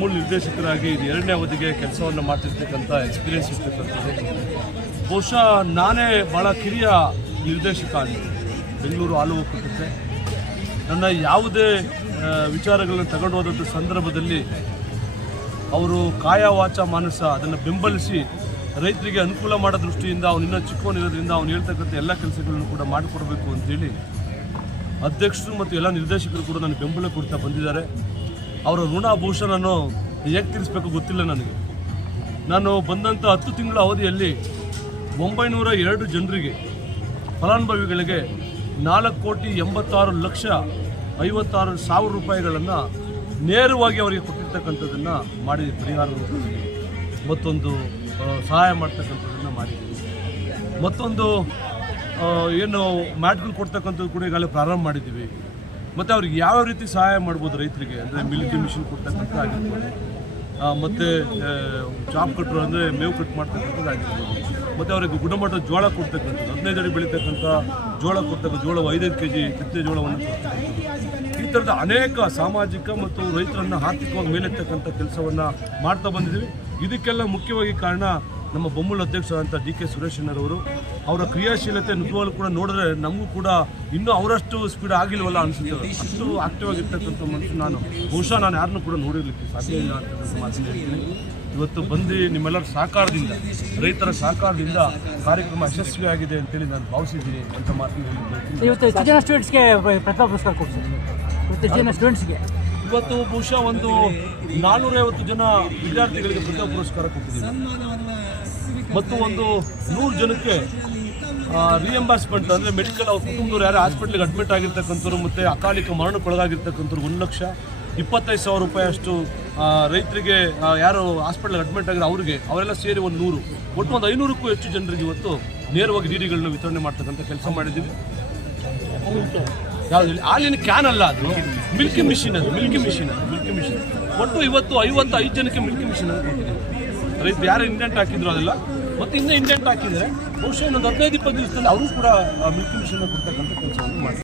ಬೊಮ್ಮೂರು ನಿರ್ದೇಶಕರಾಗಿ ಇದು 2ನೇ ಅವಧಿಗೆ ಕೆಲಸವನ್ನು ಮಾಡ್ತಿರ್ತಕ್ಕಂಥ ಎಕ್ಸ್ಪೀರಿಯನ್ಸ್ ಇರ್ತಕ್ಕಂಥದ್ದು. ಬಹುಶಃ ನಾನೇ ಭಾಳ ಕಿರಿಯ ನಿರ್ದೇಶಕ ಅಲ್ಲಿ ಬೆಂಗಳೂರು ಹಾಲು ಒಕ್ಕೂಟಕ್ಕೆ ನನ್ನ ಯಾವುದೇ ವಿಚಾರಗಳನ್ನು ತಗೊಂಡು ಹೋದಂಥ ಸಂದರ್ಭದಲ್ಲಿ ಅವರು ಕಾಯ ವಾಚ ಮಾನಸ ಅದನ್ನು ಬೆಂಬಲಿಸಿ ರೈತರಿಗೆ ಅನುಕೂಲ ಮಾಡೋ ದೃಷ್ಟಿಯಿಂದ ಅವನು ಇನ್ನೂ ಚಿಕ್ಕವನಿರೋದ್ರಿಂದ ಅವನು ಹೇಳ್ತಕ್ಕಂಥ ಎಲ್ಲ ಕೆಲಸಗಳನ್ನು ಕೂಡ ಮಾಡಿಕೊಡ್ಬೇಕು ಅಂತೇಳಿ ಅಧ್ಯಕ್ಷರು ಮತ್ತು ಎಲ್ಲ ನಿರ್ದೇಶಕರು ಕೂಡ ನನಗೆ ಬೆಂಬಲ ಕೊಡ್ತಾ ಬಂದಿದ್ದಾರೆ. ಅವರ ಋಣ ಬಹುಶಃ ನಾನು ಹೇಗೆ ತೀರಿಸಬೇಕು ಗೊತ್ತಿಲ್ಲ ನನಗೆ. ನಾನು ಬಂದಂಥ 10 ತಿಂಗಳ ಅವಧಿಯಲ್ಲಿ 902 ಜನರಿಗೆ ಫಲಾನುಭವಿಗಳಿಗೆ 4,86,56,000 ರೂಪಾಯಿಗಳನ್ನು ನೇರವಾಗಿ ಅವರಿಗೆ ಕೊಟ್ಟಿರ್ತಕ್ಕಂಥದ್ದನ್ನು ಮಾಡಿ ಪರಿಹಾರ ಮತ್ತೊಂದು ಸಹಾಯ ಮಾಡ್ತಕ್ಕಂಥದ್ದನ್ನು ಮಾಡಿದ್ದೀವಿ. ಮತ್ತೊಂದು ಏನು ಮ್ಯಾಟ್ಗಳು ಕೊಡ್ತಕ್ಕಂಥದ್ದು ಕೂಡ ಈಗಾಗಲೇ ಪ್ರಾರಂಭ ಮಾಡಿದ್ದೀವಿ. ಮತ್ತು ಅವ್ರಿಗೆ ಯಾವ ರೀತಿ ಸಹಾಯ ಮಾಡ್ಬೋದು ರೈತರಿಗೆ ಅಂದರೆ ಮಿಲ್ಕಿಂಗ್ ಮಿಷಿನ್ ಕೊಡ್ತಕ್ಕಂಥ ಆಗಿರ್ಬೋದು, ಮತ್ತು ಚಾಪ್ ಕಟ್ಟರು ಅಂದರೆ ಮೇವು ಕಟ್ ಮಾಡ್ತಕ್ಕಂಥದ್ದು ಆಗಿರ್ಬೋದು, ಮತ್ತು ಅವರಿಗೆ ಗುಣಮಟ್ಟದ ಜೋಳ ಕೊಡ್ತಕ್ಕಂಥದ್ದು 15 ಅಡಿ ಬೆಳೀತಕ್ಕಂಥ ಜೋಳ ಕೊಡ್ತಕ್ಕಂಥ ಜೋಳ 5 kg ಕಿತ್ತಳೆ ಜೋಳವನ್ನು ಕೊಡ್ತಕ್ಕಂಥದ್ದು. ಈ ಥರದ ಅನೇಕ ಸಾಮಾಜಿಕ ಮತ್ತು ರೈತರನ್ನು ಆರ್ಥಿಕವಾಗಿ ಮೇಲೆತ್ತಕ್ಕಂಥ ಕೆಲಸವನ್ನು ಮಾಡ್ತಾ ಬಂದಿದ್ದೀವಿ. ಇದಕ್ಕೆಲ್ಲ ಮುಖ್ಯವಾಗಿ ಕಾರಣ ನಮ್ಮ ಬೊಮ್ಮೂರು ಅಧ್ಯಕ್ಷರಾದಂಥ DK ಸುರೇಶಣ್ಣರವರು. ಅವರ ಕ್ರಿಯಾಶೀಲತೆ ನಿಜವಾಗ್ಲೂ ಕೂಡ ನೋಡಿದ್ರೆ ನಮಗೂ ಕೂಡ ಇನ್ನೂ ಅವರಷ್ಟು ಸ್ಪೀಡ್ ಆಗಿಲ್ವಲ್ಲ ಅನಿಸುತ್ತೆ. ಅಷ್ಟು ಆಕ್ಟಿವ್ ಆಗಿರ್ತಕ್ಕಂಥ ಮನುಷ್ಯ ನಾನು ಬಹುಶಃ ನಾನು ಯಾರನ್ನೂ ಕೂಡ ನೋಡಿರಲಿಕ್ಕೆ ಸಾಧ್ಯ ಇಲ್ಲ ಅಂತಕ್ಕಂಥ ಮಾತನ್ನು ಹೇಳ್ತೀನಿ. ಇವತ್ತು ಬಂದು ನಿಮ್ಮೆಲ್ಲರ ಸಹಕಾರದಿಂದ, ರೈತರ ಸಹಕಾರದಿಂದ ಕಾರ್ಯಕ್ರಮ ಯಶಸ್ವಿಯಾಗಿದೆ ಅಂತೇಳಿ ನಾನು ಭಾವಿಸಿದ್ದೀನಿ ಅಂತ ಮಾತನ್ನು ಹೇಳಿದ್ದೀನಿ. ಇವತ್ತು ಬಹುಶಃ ಒಂದು 450 ಜನ ವಿದ್ಯಾರ್ಥಿಗಳಿಗೆ ಪ್ರತಿಭಾ ಪುರಸ್ಕಾರ ಕೊಟ್ಟಿದ್ದೀವಿ ಮತ್ತು ಒಂದು 100 ಜನಕ್ಕೆ ರಿಯಂಬರ್ಸ್ಮೆಂಟ್ ಅಂದರೆ ಮೆಡಿಕಲ್ ಅವ್ರ ಕುಟುಂಬದವ್ರು ಯಾರು ಹಾಸ್ಪಿಟ್ಲಿಗೆ ಅಡ್ಮಿಟ್ ಆಗಿರ್ತಕ್ಕಂಥವ್ರು ಮತ್ತು ಅಕಾಲಿಕ ಮರಣಕ್ಕೊಳಗಾಗಿರ್ತಕ್ಕಂಥವ್ರು 1,25,000 ರೂಪಾಯಿ ಅಷ್ಟು ರೈತರಿಗೆ ಯಾರು ಹಾಸ್ಪಿಟ್ಲಿಗೆ ಅಡ್ಮಿಟ್ ಆಗಿರೋ ಅವರಿಗೆ ಅವರೆಲ್ಲ ಸೇರಿ ಒಂದು 100 ಒಟ್ಟು ಒಂದು 500ಕ್ಕೂ ಹೆಚ್ಚು ಜನರಿಗೆ ಇವತ್ತು ನೇರವಾಗಿ DDಗಳನ್ನ ವಿತರಣೆ ಮಾಡ್ತಕ್ಕಂಥ ಕೆಲಸ ಮಾಡಿದ್ದೀವಿ. ಯಾವುದು ಹಾಲಿನ ಕ್ಯಾನ್ ಅಲ್ಲ, ಅದು ಮಿಲ್ಕಿ ಮಿಷಿನ್, ಮಿಲ್ಕಿ ಮಿಷಿನ್ ಒಟ್ಟು ಇವತ್ತು 55 ಜನಕ್ಕೆ ಮಿಲ್ಕಿ ಮಿಷಿನ್ ಅಂತ ಕೊಟ್ಟಿದ್ದೀವಿ. ರೈತರು ಯಾರು ಇಂಡೆಂಟ್ ಹಾಕಿದ್ರು ಅದೆಲ್ಲ ಮತ್ತು ಇನ್ನೂ ಇಂಡೆಂಟ್ ಹಾಕಿದರೆ ಬಹುಶಃ ಇನ್ನೊಂದು 15-20 ದಿವಸದಲ್ಲಿ ಅವರು ಕೂಡ ಮಿಲ್ಕಿ ಮಿಷನ್ ಕೊಡ್ತಕ್ಕಂಥ ಕೆಲಸವನ್ನು ಮಾಡಿ